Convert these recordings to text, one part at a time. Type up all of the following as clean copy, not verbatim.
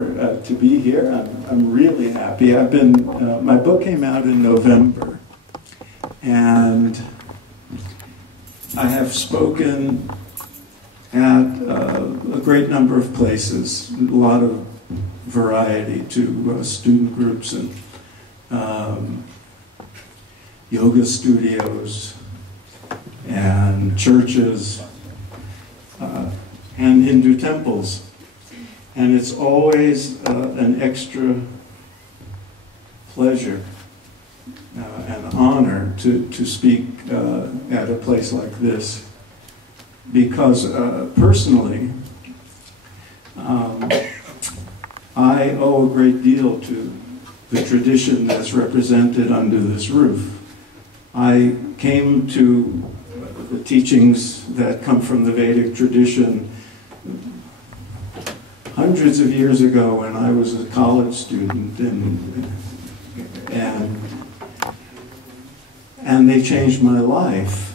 to be here. I'm really happy. I've been, my book came out in November, and I have spoken at a great number of places, a lot of variety to student groups and yoga studios and churches and Hindu temples. And it's always an extra pleasure and honor to speak at a place like this, because personally, I owe a great deal to the tradition that's represented under this roof. I came to the teachings that come from the Vedic tradition hundreds of years ago when I was a college student, and they changed my life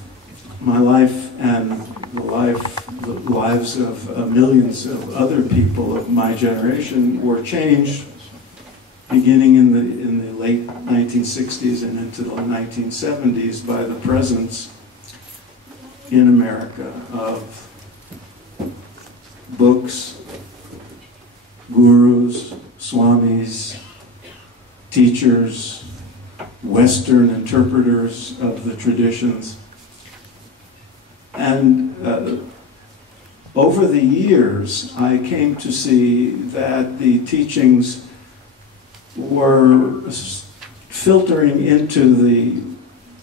and the lives of millions of other people of my generation were changed beginning in the late 1960s and into the 1970s by the presence in America of books, gurus, swamis, teachers, Western interpreters of the traditions. And over the years, I came to see that the teachings were filtering into the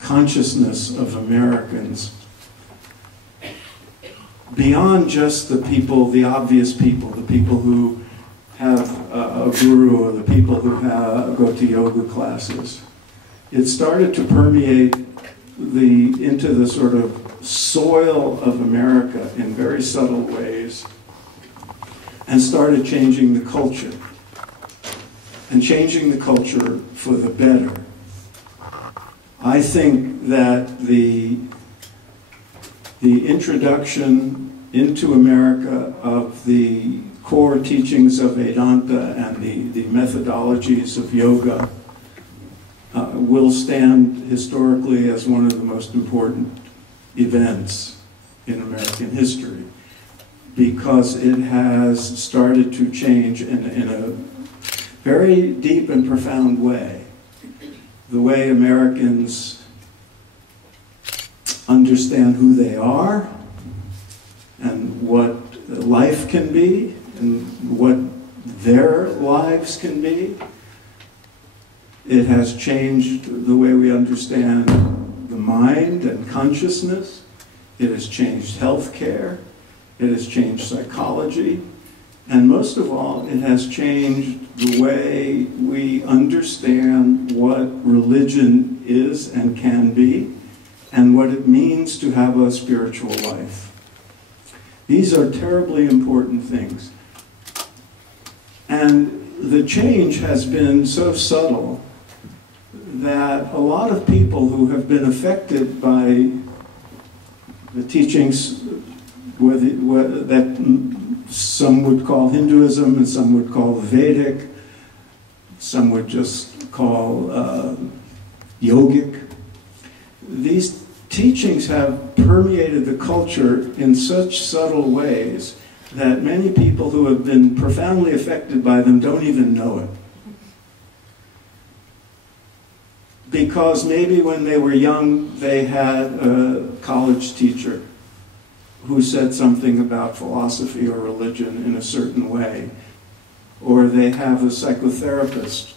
conscissness of Americans beyond just the people, the obvious people, the people who have a guru or the people who go to yoga classes. It started to permeate into the sort of soil of America in very subtle ways, and started changing the culture, and changing the culture for the better. I think that the introduction into America of the core teachings of Vedanta and the methodologies of yoga will stand historically as one of the most important events in American history, because it has started to change in a very deep and profound way the way Americans understand who they are and what life can be and what their lives can be. It has changed the way we understand the mind and consciousness. It has changed healthcare. It has changed psychology. And most of all, it has changed the way we understand what religion is and can be, and what it means to have a spiritual life. These are terribly important things. And the change has been so subtle that a lot of people who have been affected by the teachings that some would call Hinduism and some would call Vedic, some would just call yogic, these teachings have permeated the culture in such subtle ways that many people who have been profoundly affected by them don't even know it. Because maybe when they were young, they had a college teacher who said something about philosophy or religion in a certain way, or they have a psychotherapist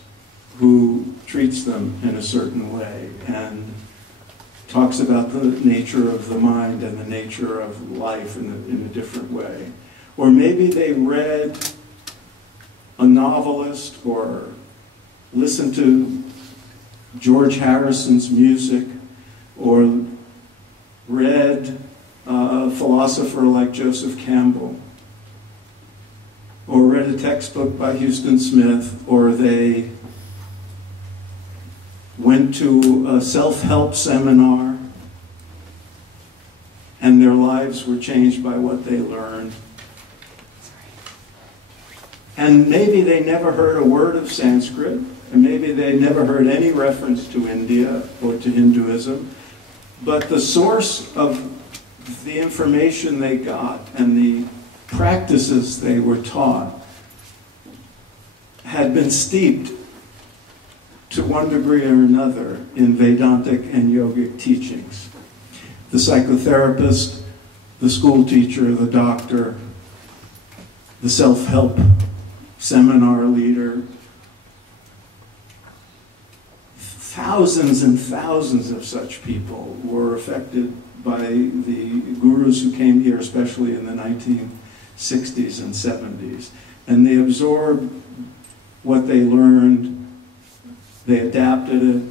who treats them in a certain way and talks about the nature of the mind and the nature of life in a different way. Or maybe they read a novelist or listened to George Harrison's music, or read a philosopher like Joseph Campbell, or read a textbook by Houston Smith, or they went to a self-help seminar and their lives were changed by what they learned. And maybe they never heard a word of Sanskrit, and maybe they never heard any reference to India or to Hinduism, but the source of the information they got and the practices they were taught had been steeped to one degree or another in Vedantic and yogic teachings. The psychotherapist, the school teacher, the doctor, the self-help seminar leader, thousands and thousands of such people were affected by the gurus who came here, especially in the 1960s and 70s. And they absorbed what they learned, they adapted it,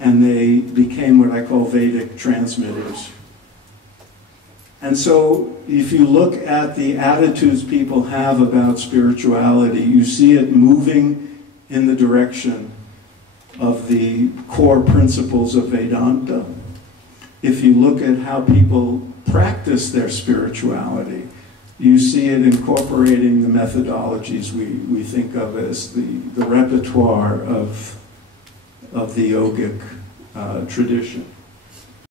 and they became what I call Vedic transmitters. And so if you look at the attitudes people have about spirituality, you see it moving in the direction of the core principles of Vedanta. If you look at how people practice their spirituality, you see it incorporating the methodologies we think of as the repertoire of the yogic tradition.